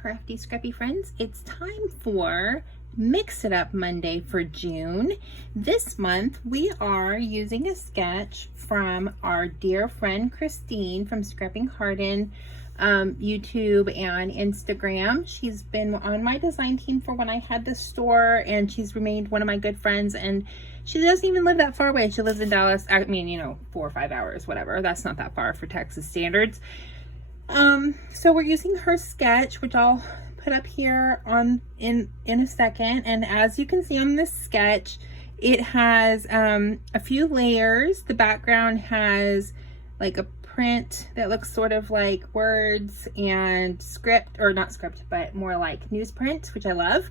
crafty scrappy friends. It's time for Mix It Up Monday for June. This month we are using a sketch from our dear friend Kristen from Scrapping Harden YouTube and Instagram. She's been on my design team for when I had the store, and she's remained one of my good friends, and she doesn't even live that far away. She lives in Dallas. I mean, you know, 4 or 5 hours, whatever. That's not that far for Texas standards. So we're using her sketch, which I'll put up here in a second. And as you can see on this sketch, it has a few layers. The background has like a print that looks sort of like words and script, or not script, but more like newsprint, which I love.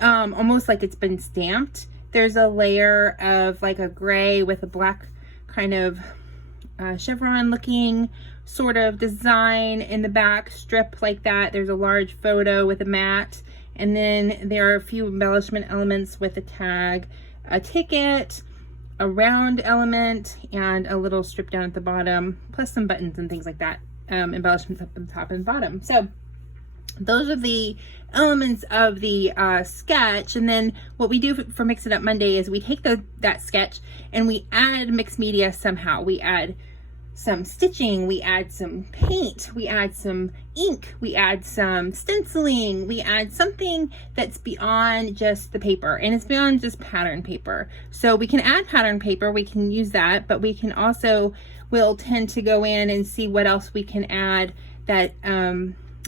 Almost like it's been stamped. There's a layer of like a gray with a black kind of chevron looking sort of design in the back strip like that. There's a large photo with a mat, and then there are a few embellishment elements with a tag, a ticket, a round element, and a little strip down at the bottom, plus some buttons and things like that, embellishments up at the top and bottom. So those are the elements of the sketch. And then what we do for Mix It Up Monday is we take that sketch and we add mixed media somehow. We add some stitching, we add some paint, we add some ink, we add some stenciling, we add something that's beyond just the paper, and it's beyond just pattern paper. So we can add pattern paper, we can use that, but we can also, we'll tend to go in and see what else we can add that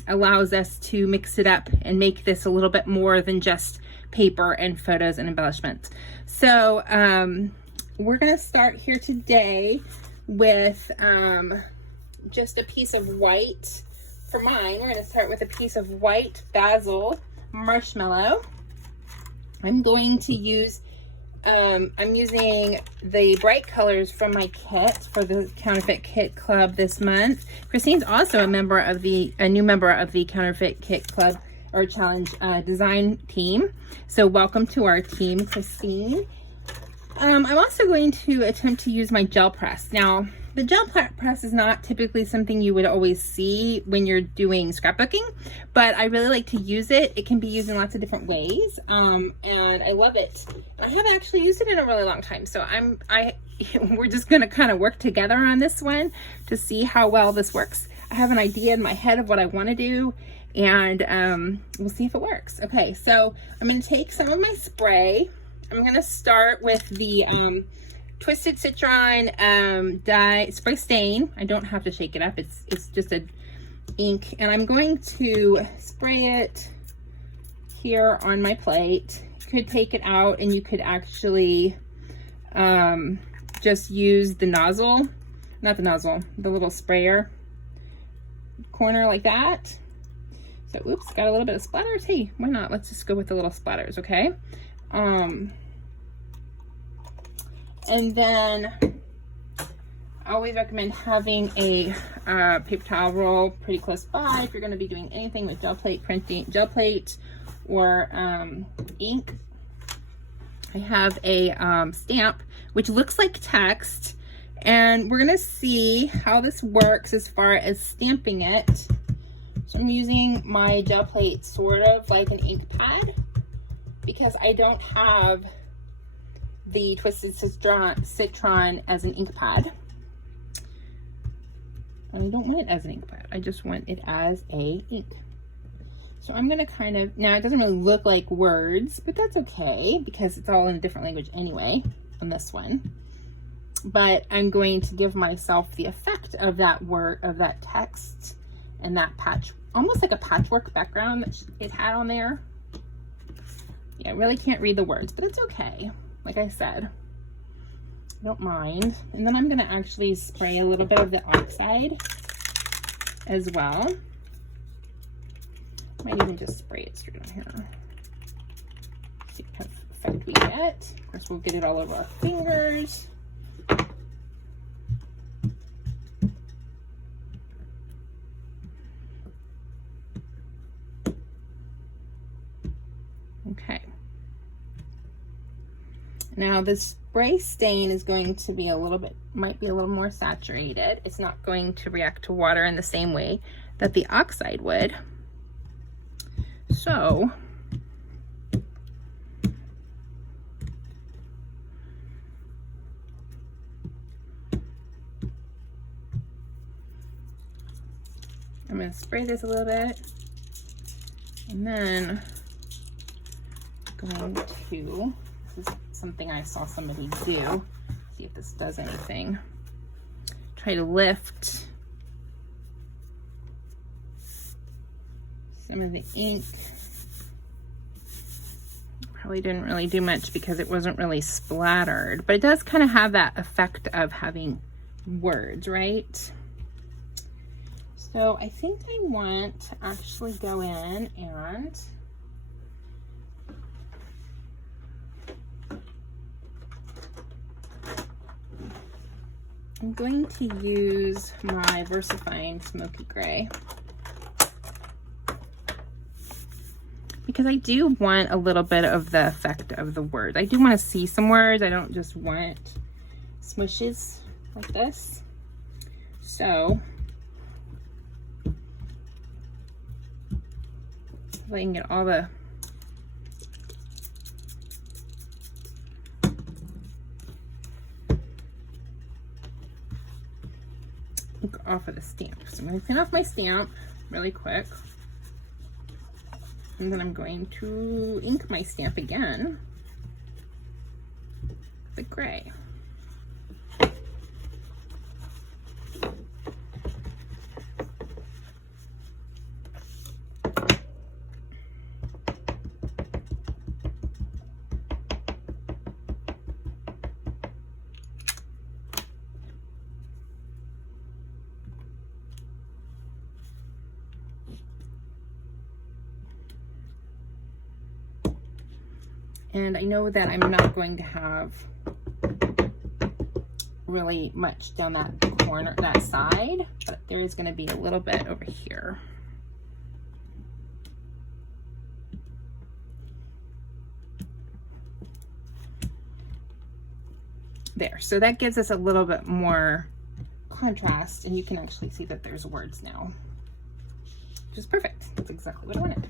allows us to mix it up and make this a little bit more than just paper and photos and embellishments. So we're gonna start here today with just a piece of white. For mine, we're going to start with a piece of white basil marshmallow. I'm going to use, I'm using the bright colors from my kit for the Counterfeit Kit Club this month. Christine's also a new member of the Counterfeit Kit Club or Challenge design team. So welcome to our team, Christine. I'm also going to attempt to use my gel press. Now, the gel press is not typically something you would always see when you're doing scrapbooking, but I really like to use it. It can be used in lots of different ways, and I love it. I haven't actually used it in a really long time, so we're just going to kind of work together on this one to see how well this works. I have an idea in my head of what I want to do, and we'll see if it works. Okay, so I'm going to take some of my spray. I'm going to start with the Twisted Citron dye spray stain. I don't have to shake it up. It's just a ink, and I'm going to spray it here on my plate. You could take it out and you could actually just use the nozzle, not the nozzle, the little sprayer corner like that. So oops, got a little bit of splatters. Hey, why not? Let's just go with the little splatters, okay? And then I always recommend having a paper towel roll pretty close by if you're going to be doing anything with gel plate printing, gel plate or ink. I have a stamp which looks like text, and we're going to see how this works as far as stamping it. So I'm using my gel plate sort of like an ink pad, because I don't have the Twisted Citron as an ink pad. I don't want it as an ink pad. I just want it as a ink. So I'm going to kind of, now it doesn't really look like words, but that's okay because it's all in a different language anyway on this one. But I'm going to give myself the effect of that word, of that text, and that patch, almost like a patchwork background that it had on there. Yeah, I really can't read the words, but it's okay. Like I said, I don't mind. And then I'm going to actually spray a little bit of the oxide as well. Might even just spray it straight on here. See what kind of effect we get. Of course, we'll get it all over our fingers. Okay. Now the spray stain is going to be a little bit, might be a little more saturated. It's not going to react to water in the same way that the oxide would. So I'm going to spray this a little bit, and then I'm going to, this is something I saw somebody do, see if this does anything. Try to lift some of the ink. Probably didn't really do much because it wasn't really splattered, but it does kind of have that effect of having words, right? So I think I want to actually go in and I'm going to use my VersaFine Smoky Gray because I do want a little bit of the effect of the words. I do want to see some words. I don't just want smushes like this. So if I can get all the off of the stamp. So I'm going to clean off my stamp really quick. And then I'm going to ink my stamp again with gray. And I know that I'm not going to have really much down that corner, that side, but there is going to be a little bit over here. There, so that gives us a little bit more contrast, and you can actually see that there's words now, which is perfect. That's exactly what I wanted.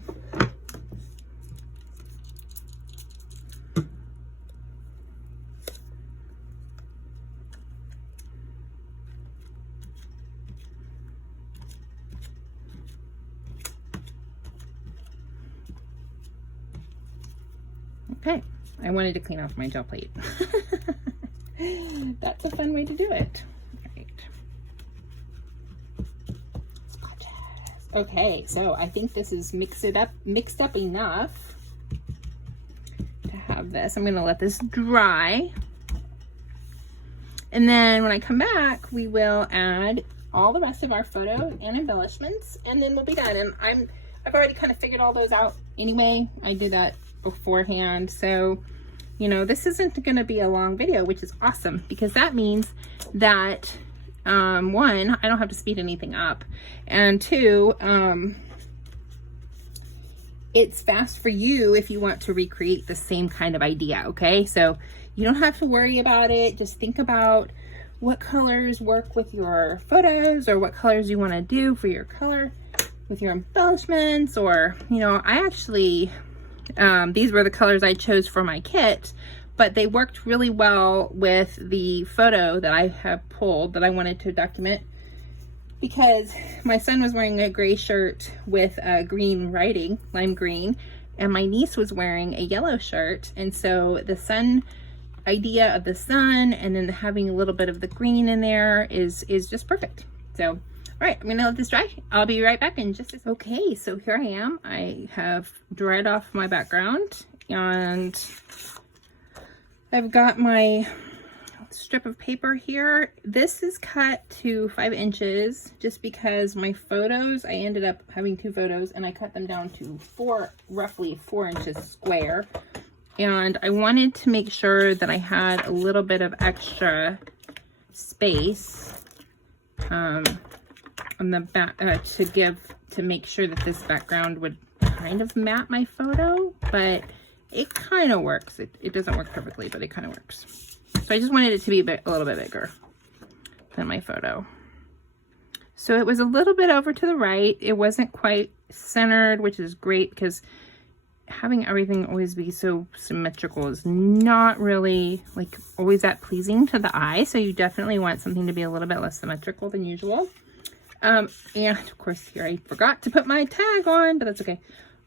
Okay, I wanted to clean off my gel plate. That's a fun way to do it. All right. Splotches. Okay, so I think this is mixed up enough to have this. I'm gonna let this dry. And then when I come back, we will add all the rest of our photo and embellishments, and then we'll be done. And I've already kind of figured all those out anyway. I did that beforehand, so you know, this isn't going to be a long video, which is awesome because that means that one, I don't have to speed anything up, and two, it's fast for you if you want to recreate the same kind of idea. Okay, so you don't have to worry about it. Just think about what colors work with your photos, or what colors you want to do for your color with your embellishments. Or, you know, I actually these were the colors I chose for my kit, but they worked really well with the photo that I have pulled that I wanted to document, because my son was wearing a gray shirt with green writing, lime green, and my niece was wearing a yellow shirt. And so the sun idea of the sun and then having a little bit of the green in there is just perfect. So all right, I'm gonna let this dry. I'll be right back in just a second. Okay, so here I am. I have dried off my background, and I've got my strip of paper here. This is cut to 5 inches just because my photos, I ended up having 2 photos, and I cut them down to roughly 4 inches square. And I wanted to make sure that I had a little bit of extra space on the back to make sure that this background would kind of map my photo, but it kind of works. It doesn't work perfectly, but it kind of works. So I just wanted it to be a little bit bigger than my photo. So it was a little bit over to the right. It wasn't quite centered, which is great because having everything always be so symmetrical is not really like always that pleasing to the eye. So you definitely want something to be a little bit less symmetrical than usual. And of course here I forgot to put my tag on, but that's okay.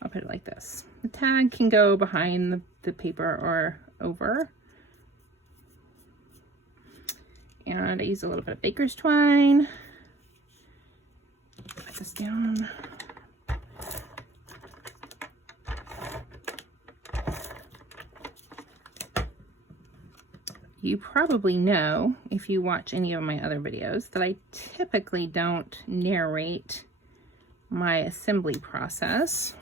I'll put it like this. The tag can go behind the paper or over. And I use a little bit of baker's twine. Put this down. You probably know, if you watch any of my other videos, that I typically don't narrate my assembly process.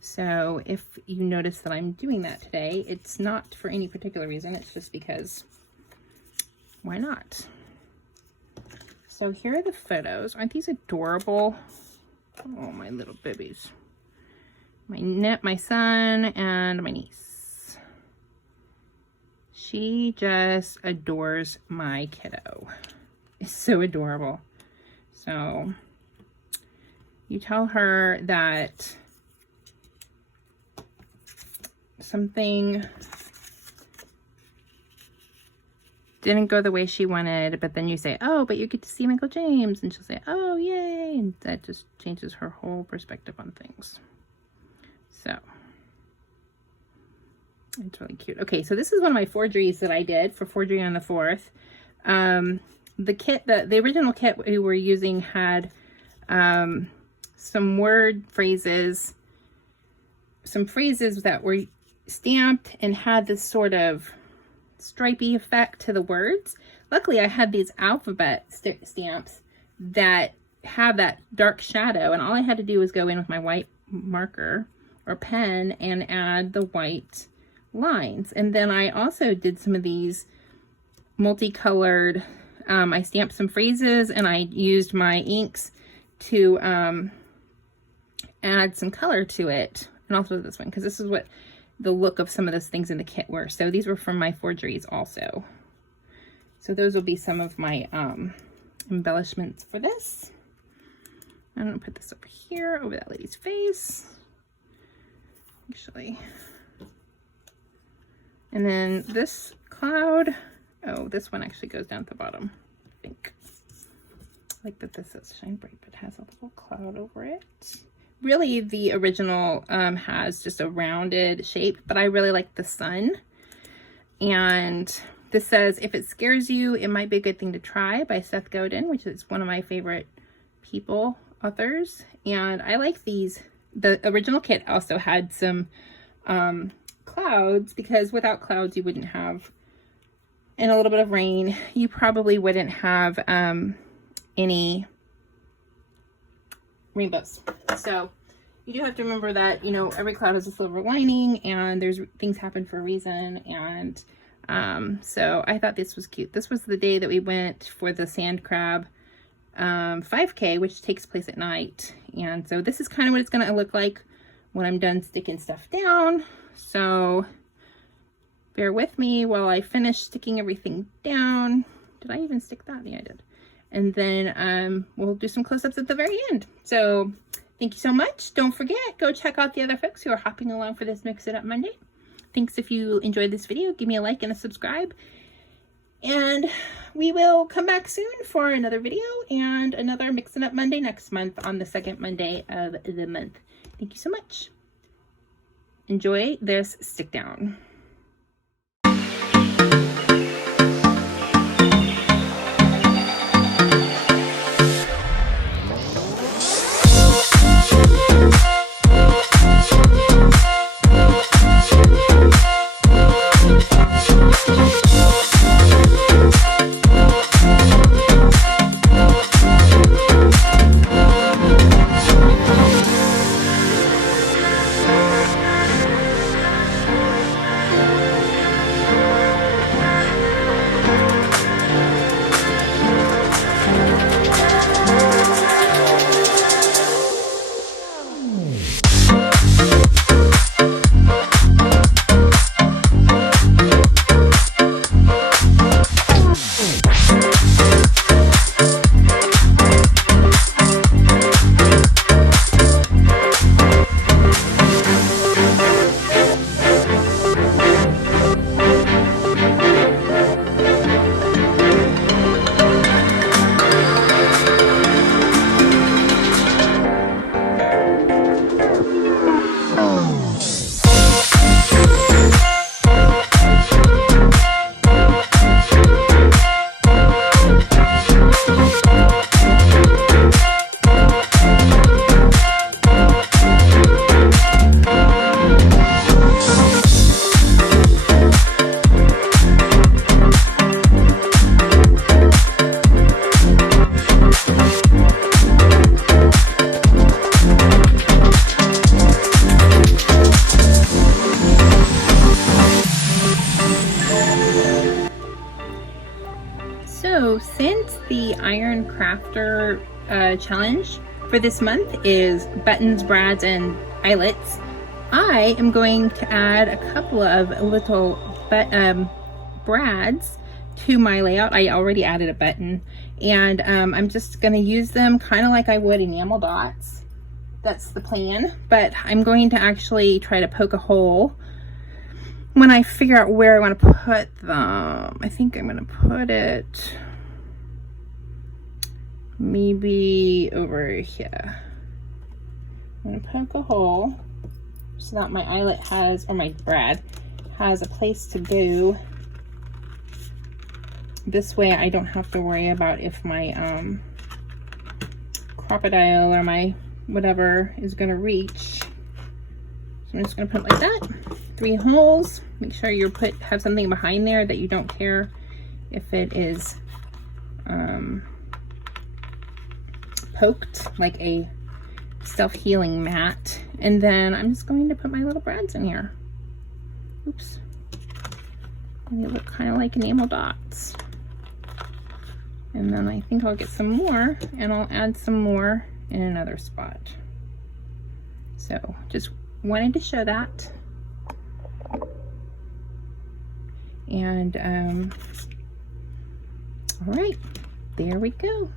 So if you notice that I'm doing that today, it's not for any particular reason. It's just because, why not? So here are the photos. Aren't these adorable? Oh, my little babies. My son and my niece. She just adores my kiddo. It's so adorable. So you tell her that something didn't go the way she wanted, but then you say, oh, but you get to see Michael James, and she'll say, oh, yay, and that just changes her whole perspective on things. So it's really cute. Okay, so this is one of my forgeries that I did for Forgery on the 4th. The kit, the original kit we were using had some word phrases, some phrases that were stamped and had this sort of stripy effect to the words. Luckily, I had these alphabet stamps that have that dark shadow, and all I had to do was go in with my white marker or pen and add the white lines. And then I also did some of these multicolored, I stamped some phrases and I used my inks to add some color to it. And also this one, because this is what the look of some of those things in the kit were. So these were from my forgeries also. So those will be some of my embellishments for this. I'm gonna put this over here, over that lady's face. Actually. And then this cloud, oh, this one actually goes down at the bottom, I think. I like that this says shine bright, but has a little cloud over it. Really, the original has just a rounded shape, but I really like the sun. And this says, if it scares you, it might be a good thing to try, by Seth Godin, which is one of my favorite people authors. And I like these. The original kit also had some clouds, because without clouds you wouldn't have, and a little bit of rain, you probably wouldn't have any rainbows. So you do have to remember that, you know, every cloud has a silver lining, and there's things happen for a reason. And so I thought this was cute. This was the day that we went for the sand crab 5K, which takes place at night. And so this is kind of what it's going to look like when I'm done sticking stuff down. So bear with me while I finish sticking everything down. Did I even stick that? Yeah, I did. And then we'll do some close-ups at the very end. So thank you so much. Don't forget, go check out the other folks who are hopping along for this Mix It Up Monday. Thanks if you enjoyed this video. Give me a like and a subscribe. And we will come back soon for another video and another Mix It Up Monday next month on the second Monday of the month. Thank you so much. Enjoy this stick down. the Iron Crafter challenge for this month is buttons, brads, and eyelets. I am going to add a couple of little brads to my layout. I already added a button, and I'm just going to use them kind of like I would enamel dots. That's the plan, but I'm going to actually try to poke a hole when I figure out where I want to put them. I think I'm going to put it maybe over here. I'm going to poke a hole so that my eyelet has, or my brad has a place to go. This way I don't have to worry about if my crocodile or my whatever is going to reach. So I'm just going to put it like that. 3 holes. Make sure you have something behind there that you don't care if it is poked, like a self-healing mat. And then I'm just going to put my little brads in here. Oops. They look kind of like enamel dots. And then I think I'll get some more, and I'll add some more in another spot. So just wanted to show that. And all right, there we go.